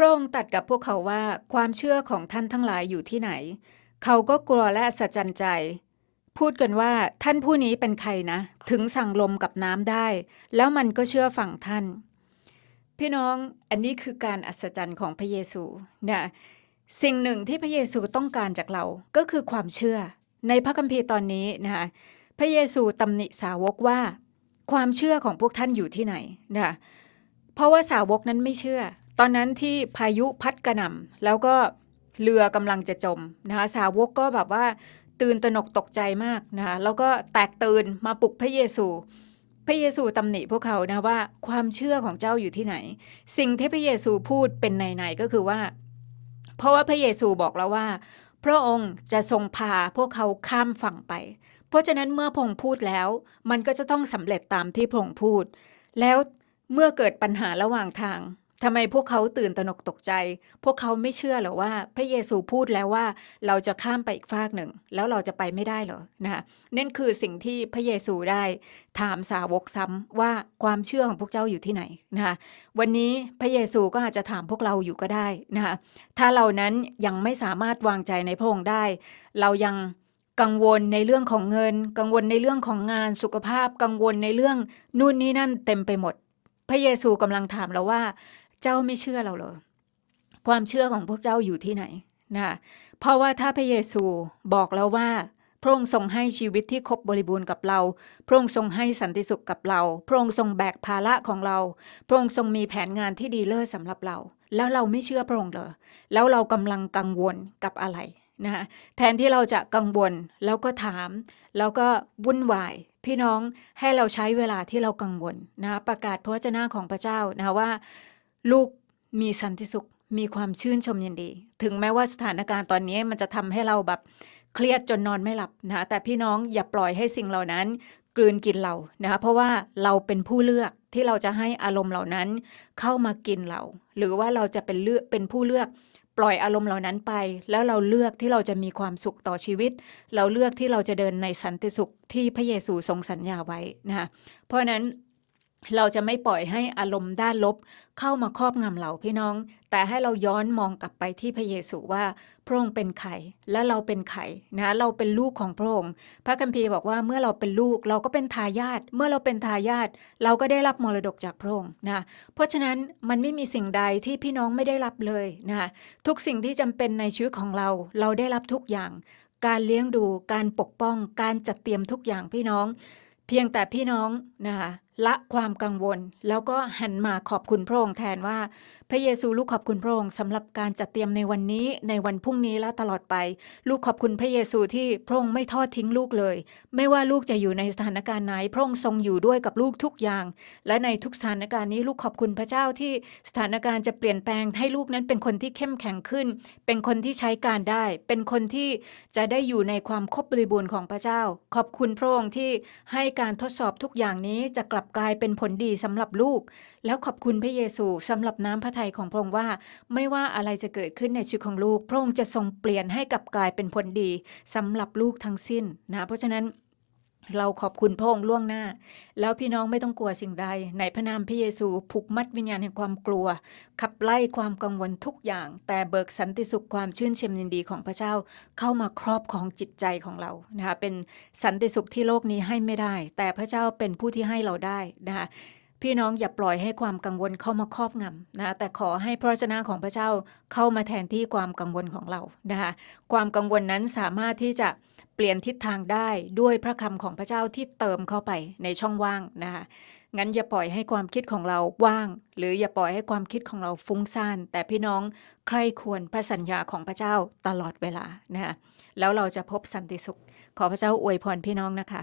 ระองค์ตัดกับพวกเขาว่าความเชื่อของท่านทั้งหลายอยู่ที่ไหน เขาก็กลัวและอัศจรรย์ใจ พูดกันว่าท่านผู้นี้เป็นใครนะ ถึงสั่งลมกับน้ำได้ แล้วมันก็เชื่อฟังท่าน พี่น้องอันนี้คือการอัศจรรย์ของพระเยซูเนี่ยสิ่งหนึ่งที่พระเยซูต้องการจากเราก็คือความเชื่อ ในพระคัมภีร์ตอนนี้นะคะพระเยซูตำหนิสาวกว่า ความเชื่อของพวกท่านอยู่ที่ไหนนะเพราะว่าสาวกนั้นไม่เชื่อ ตอนนั้นที่พายุพัดกระหน่ำแล้วก็เรือกำลังจะจมนะคะสาวกก็แบบว่าตื่นตระหนกตกใจมากนะคะแล้วก็แตกตื่นมาปลุกพระเยซู พระเยซูตำหนิพวกเขานะว่าความเชื่อของเจ้าอยู่ที่ไหน สิ่งที่พระเยซูพูดเป็นในๆก็คือว่า เพราะว่าพระเยซูบอกแล้วว่า พระองค์จะทรงพาพวกเขาข้ามฝั่งไป เพราะฉะนั้นเมื่อพงพูดแล้ว มันก็จะต้องสำเร็จตามที่พงพูด แล้วเมื่อเกิดปัญหาระหว่างทาง ทำไมพวกเขาตื่นตระหนกตกใจ พวกเขาไม่เชื่อหรอว่า พระเยซูพูดแล้วว่าเราจะข้ามไปอีกฟากหนึ่ง แล้วเราจะไปไม่ได้เหรอนะคะนั่นคือสิ่งที่พระเยซูได้ถามสาวกซ้ำว่าความเชื่อของพวกเจ้าอยู่ที่ไหนนะคะวันนี้พระเยซูก็อาจจะถามพวกเราอยู่ก็ได้นะคะถ้าเรานั้นยังไม่สามารถวางใจในพระองค์ได้ เรายังกังวลในเรื่องของเงิน กังวลในเรื่องของงานสุขภาพ กังวลในเรื่องนู่นนี่นั่นเต็มไปหมด พระเยซูกำลังถามเราว่า เจ้าไม่เชื่อเราเหรอ ความเชื่อของพวกเจ้าอยู่ที่ไหนนะเพราะว่าถ้าพระเยซูบอกแล้วว่าพระองค์ทรงให้ชีวิตที่ครบบริบูรณ์กับเรา พระองค์ทรงให้สันติสุขกับเรา พระองค์ทรงแบกภาระของเรา พระองค์ทรงมีแผนงานที่ดีเลิศสำหรับเรา แล้วเราไม่เชื่อพระองค์เหรอ แล้วเรากำลังกังวลกับอะไรนะคะแทนที่เราจะกังวลแล้วก็ถาม แล้วก็วุ่นวาย พี่น้องให้เราใช้เวลาที่เรากังวลนะประกาศพระวจนะของพระเจ้านะว่า ลูกมีสันติสุขมีความชื่นชมยินดี ถึงแม้ว่าสถานการณ์ตอนนี้มันจะทำให้เราแบบเครียดจนนอนไม่หลับนะคะแต่พี่น้องอย่าปล่อยให้สิ่งเหล่านั้นกลืนกินเรานะคะเพราะว่าเราเป็นผู้เลือกที่เราจะให้อารมณ์เหล่านั้นเข้ามากินเรา หรือว่าเราจะเป็นเลือกเป็นผู้เลือกปล่อยอารมณ์เหล่านั้นไป แล้วเราเลือกที่เราจะมีความสุขต่อชีวิต เราเลือกที่เราจะเดินในสันติสุขที่พระเยซูทรงสัญญาไว้นะคะเพราะฉะนั้น เราจะไม่ปล่อยให้อารมณ์ด้านลบเข้ามาครอบงำเราพี่น้อง แต่ให้เราย้อนมองกลับไปที่พระเยซูว่าพระองค์เป็นใครและเราเป็นใครนะเราเป็นลูกของพระองค์พระคัมภีร์บอกว่าเมื่อเราเป็นลูกเราก็เป็นทายาทเมื่อเราเป็นทายาทเราก็ได้รับมรดกจากพระองค์นะเพราะฉะนั้นมันไม่มีสิ่งใดที่พี่น้องไม่ได้รับเลยนะทุกสิ่งที่จำเป็นในชีวิตของเรา เราได้รับทุกอย่าง การเลี้ยงดูการปกป้อง การจัดเตรียมทุกอย่างพี่น้อง เพียงแต่พี่น้องนะคะละความกังวล แล้วก็หันมาขอบคุณพระองค์แทนว่า พระเยซูลูกขอบคุณพระองค์สำหรับการจัดเตรียมในวันนี้ในวันพรุ่งนี้และตลอดไป ลูกขอบคุณพระเยซูที่พระองค์ไม่ทอดทิ้งลูกเลย ไม่ว่าลูกจะอยู่ในสถานการณ์ไหนพระองค์ทรงอยู่ด้วยกับลูกทุกอย่าง และในทุกสถานการณ์นี้ลูกขอบคุณพระเจ้าที่สถานการณ์จะเปลี่ยนแปลงให้ลูกนั้นเป็นคนที่เข้มแข็งขึ้น เป็นคนที่ใช้การได้ เป็นคนที่จะได้อยู่ในความครบบริบูรณ์ของพระเจ้า ขอบคุณพระองค์ที่ให้การทดสอบทุกอย่างนี้จะกลับกลายเป็นผลดีสำหรับลูก แล้วขอบคุณพระเยซูสำหรับน้ำพระทัยของพระองค์ว่า ไม่ว่าอะไรจะเกิดขึ้นในชีวิตของลูก พระองค์จะทรงเปลี่ยนให้กลับกลายเป็นผลดีสำหรับลูกทั้งสิ้นนะเพราะฉะนั้น เราขอบคุณพระองค์ล่วงหน้า แล้วพี่น้องไม่ต้องกลัวสิ่งใด ในพระนามพระเยซูผูกมัดวิญญาณแห่งความกลัว ขับไล่ความกังวลทุกอย่าง แต่เบิกสันติสุขความชื่นชมยินดีของพระเจ้าเข้ามาครอบของจิตใจของเรานะคะเป็นสันติสุขที่โลกนี้ให้ไม่ได้ แต่พระเจ้าเป็นผู้ที่ให้เราได้นะคะพี่น้องอย่าปล่อยให้ความกังวลเข้ามาครอบงำนะแต่ขอให้พระวจนะของพระเจ้าเข้ามาแทนที่ความกังวลของเรานะคะความกังวลนั้นสามารถที่จะ เปลี่ยนทิศทางได้ด้วยพระคำของพระเจ้าที่เติมเข้าไปในช่องว่างนะคะงั้นอย่าปล่อยให้ความคิดของเราว่าง หรืออย่าปล่อยให้ความคิดของเราฟุ้งซ่าน แต่พี่น้องใคร่ควรพระสัญญาของพระเจ้าตลอดเวลานะคะแล้วเราจะพบสันติสุข ขอพระเจ้าอวยพรพี่น้องนะคะ